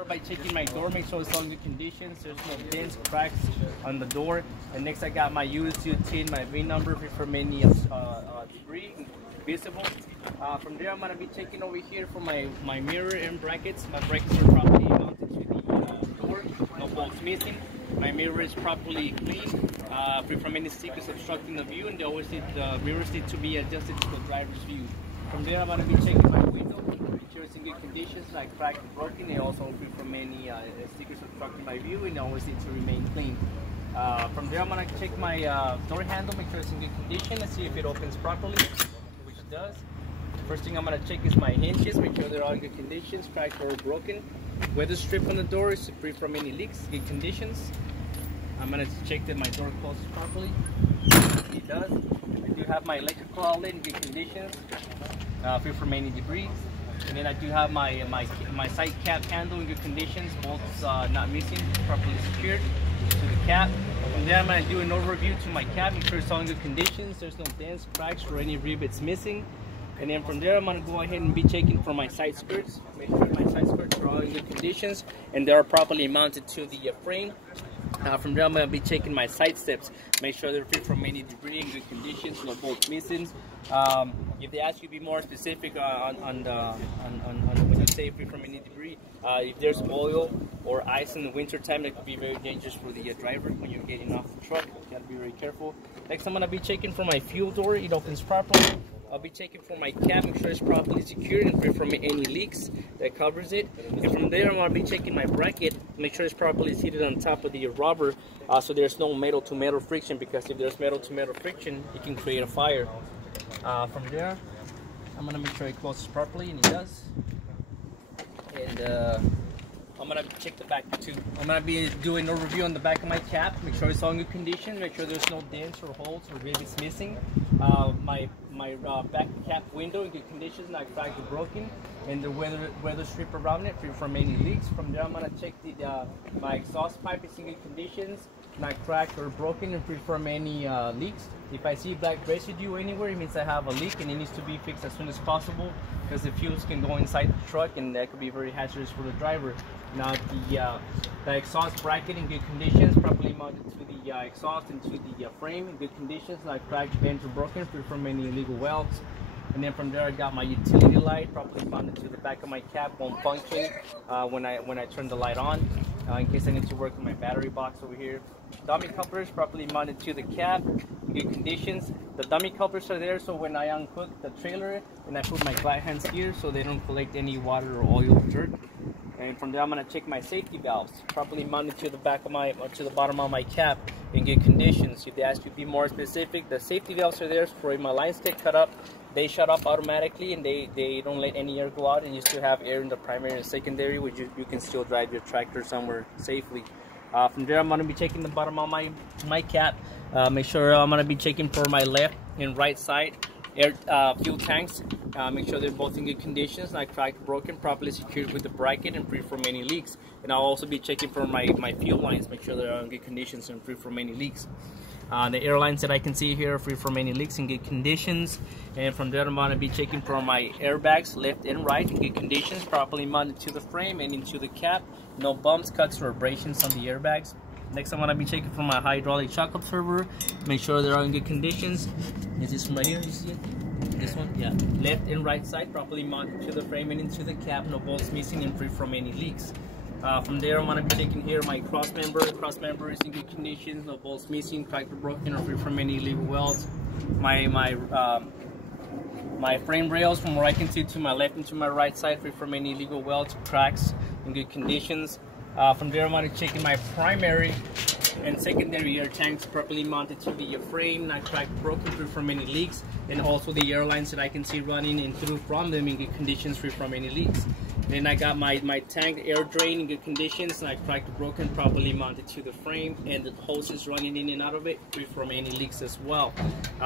start by checking my door, make sure it's all in good conditions. There's no dents, cracks on the door. And next I got my USU tin, my VIN number for any debris visible. From there I'm going to be checking over here for my mirror and brackets. My brackets are properly mounted to the door, no bolts missing. My mirror is properly clean, free from any stickers obstructing the view, and the mirrors need to be adjusted to the driver's view. From there I'm going to be checking my window, make sure it's in good conditions, like cracked and broken. They also free from any stickers obstructing my view, and they always need to remain clean. From there I'm going to check my door handle, make sure it's in good condition, and see if it opens properly, which it does. First thing I'm going to check is my hinges, make sure they're all in good conditions, cracked or broken. Weather strip on the door is free from any leaks, good conditions. I'm going to check that my door closes properly. It does. I do have my electrical outlet in good conditions, free from any debris. And then I do have my side cap handle in good conditions, bolts not missing, properly secured to the cap. From there I'm going to do an overview to my cap, make sure it's all in good conditions, there's no dents, cracks, or any rivets missing. And then from there I'm going to go ahead and be checking for my side skirts, make sure my side skirts are all in good conditions and they are properly mounted to the frame. From there I'm going to be checking my side steps, make sure they're free from any debris, in good conditions, no bolts missing. If they ask you to be more specific on when you say free from any debris, if there's oil or ice in the winter time, that could be very dangerous for the driver when you're getting off the truck. You got to be very careful. Next I'm going to be checking for my fuel door, it opens properly. I'll be checking for my cap, make sure it's properly secured and free from any leaks that covers it. And from there I'm going to be checking my bracket, make sure it's properly seated on top of the rubber, so there's no metal to metal friction, because if there's metal to metal friction it can create a fire. From there I'm going to make sure it closes properly, and it does. And I'm going to check the back too. I'm going to be doing a review on the back of my cap, make sure it's all in good condition, make sure there's no dents or holes or rivets missing. My back cap window in good condition, not cracked or broken, and the weather strip around it free from any leaks. From there I'm going to check my exhaust pipe is in good conditions, not cracked or broken, and free from any leaks. If I see black residue anywhere, it means I have a leak and it needs to be fixed as soon as possible, because the fuels can go inside the truck and that could be very hazardous for the driver. Now the exhaust bracket in good conditions, properly mounted to the exhaust and to the frame in good conditions, not cracked, bent or broken, free from any illegal welds. And then from there I got my utility light properly mounted to the back of my cap, won't function when I turn the light on, in case I need to work on my battery box over here. Dummy couplers properly mounted to the cab in good conditions. The dummy couplers are there so when I unhook the trailer and I put my glide hands here so they don't collect any water or oil or dirt. And from there I'm going to check my safety valves, properly mounted to the back of to the bottom of my cap in good conditions. If they ask you to be more specific, the safety valves are there for if my lines get cut up, they shut off automatically and they don't let any air go out, and you still have air in the primary and secondary, which you can still drive your tractor somewhere safely. From there I'm going to be checking the bottom of my cap, make sure I'm going to be checking for my left and right side air fuel tanks, make sure they're both in good conditions, not cracked, broken, properly secured with the bracket and free from any leaks. And I'll also be checking for my fuel lines, make sure they're in good conditions and free from any leaks. The air lines that I can see here are free from any leaks in good conditions. And from there I'm going to be checking for my airbags left and right in good conditions, properly mounted to the frame and into the cap, no bumps, cuts or abrasions on the airbags. Next I'm going to be checking for my hydraulic shock absorber, make sure they're all in good conditions. Is this one right here, you see it? This one? Yeah. Left and right side properly mounted to the frame and into the cap, no bolts missing and free from any leaks. From there I'm going to be checking here my cross member. Cross member is in good conditions, no bolts missing, cracked or broken, or free from any illegal welds. My frame rails from where I can see to my left and to my right side, free from any illegal welds, cracks, in good conditions. From there I'm going to check in my primary and secondary air tanks, properly mounted to the frame, not cracked, broken, free from any leaks, and also the air lines that I can see running in through from them in good conditions, free from any leaks. Then I got my tank air drain in good conditions, not cracked or broken, properly mounted to the frame, and the hoses running in and out of it, free from any leaks as well.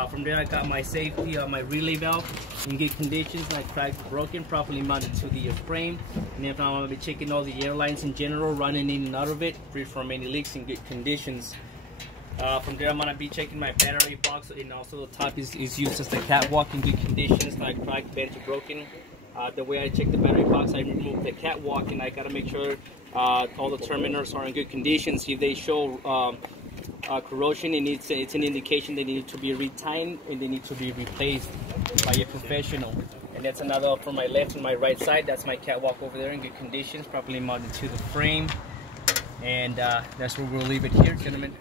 From there I got my safety, my relay valve in good conditions, not cracked or broken, properly mounted to the frame. And then I'm going to be checking all the air lines in general, running in and out of it, free from any leaks in good conditions. From there I'm going to be checking my battery box, and also the top is used as the catwalk in good conditions, not cracked, bent or broken. The way I check the battery box, I remove the catwalk and I got to make sure All the terminals are in good condition. See, if they show corrosion, it's an indication they need to be retightened and they need to be replaced by a professional. And that's another from my left and my right side. That's my catwalk over there in good conditions, properly mounted to the frame. And that's where we'll leave it here, gentlemen.